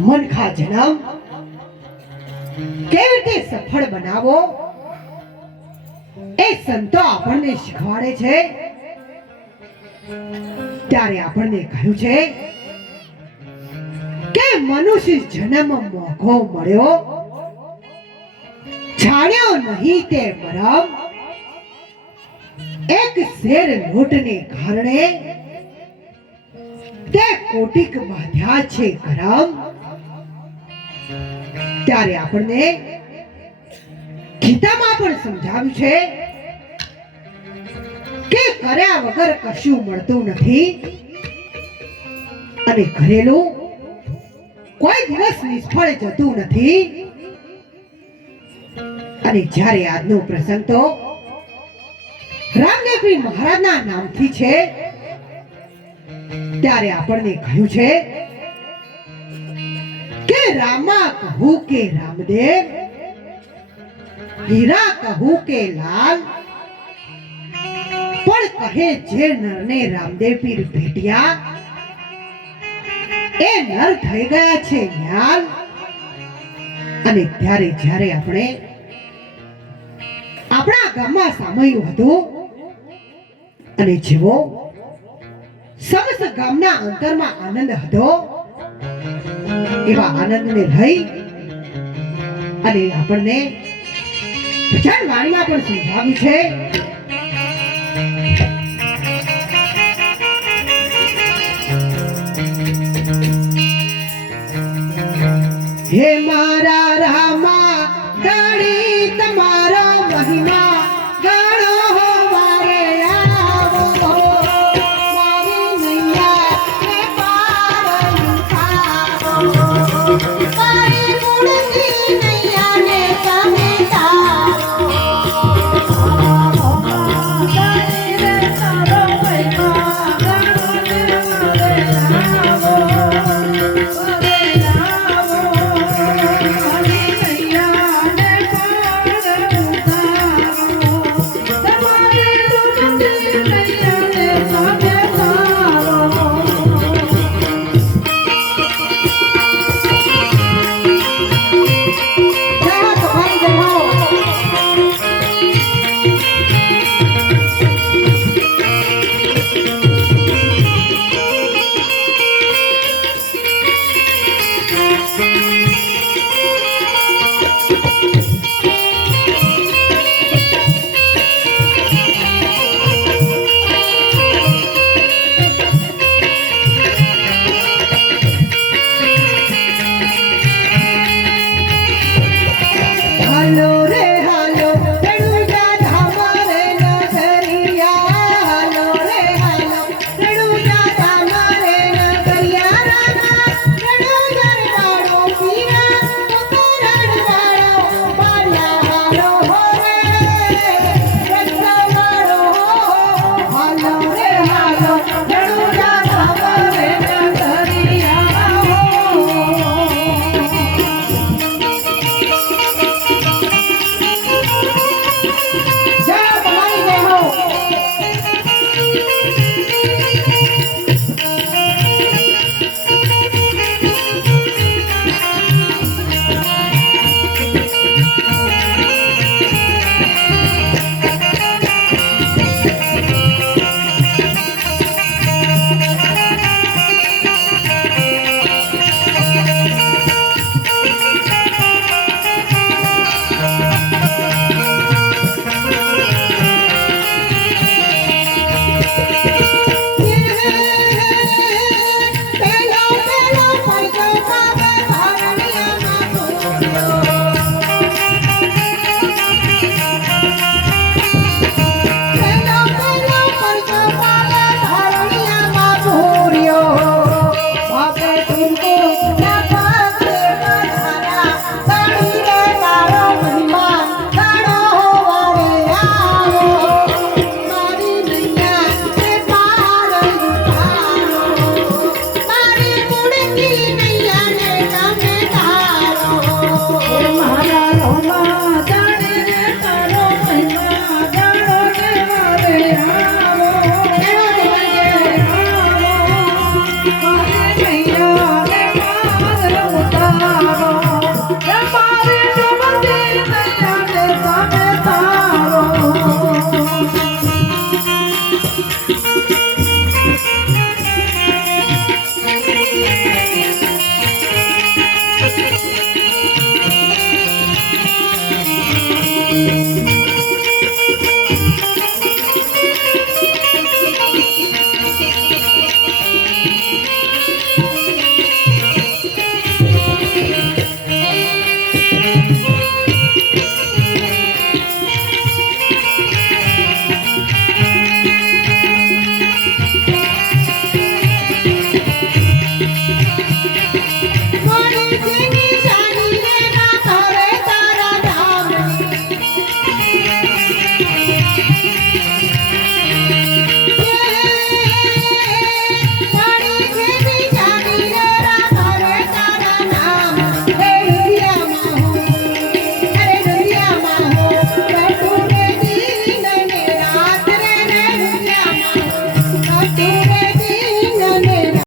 મનખા જન્મ કેવી રીતે સફળ બનાવો એ સંતો આપણને શીખવાડે છે। ત્યારે આપણને કહ્યું છે કે મનુષ્ય જન્મ મોઘો મળ્યો, જાણ્યો નહીં તે મરમ, એક શેર લોટને કારણે તે કોટિક બાંધ્યા છે કરમ। ત્યારે આપણને ગીતામાં પણ સમજાવ્યું છે કે કર્યા વગર કશું મળતું નથી અને કરેલું કોઈ દિવસ નિષ્ફળ જતું નથી। અને જ્યારે આજનો પ્રસંગ તો રામદેવપીર મહારાજના નામથી છે, ત્યારે આપણને કહ્યું છે કે રામા કહું કે રામદેવ, હીરા કહું કે લાલ, પણ કહે જે નરને રામદેવ પીર ભેટ્યા એ નર થઈ ગયા છે ન્યાલ। અને ત્યારે જ્યારે આપણે આપણા ગામમાં સામયું હતું અને જેવો સમસ્ત ગામના અંતરમાં આનંદ હતો, એવા આનંદને લઈ અને આપણને ભજન વાણીમાં પણ સમજાવ્યું છે હે મારા રામા ગાડી તમારો મહિમા ગાળો વારે આવો, મારી નૈયા ને પાર ઉઠાવો, મારી મુળતી નૈયા ને તમે તારો, ગાડી રે તારો મહિમા ગાળો ને વારે આવો,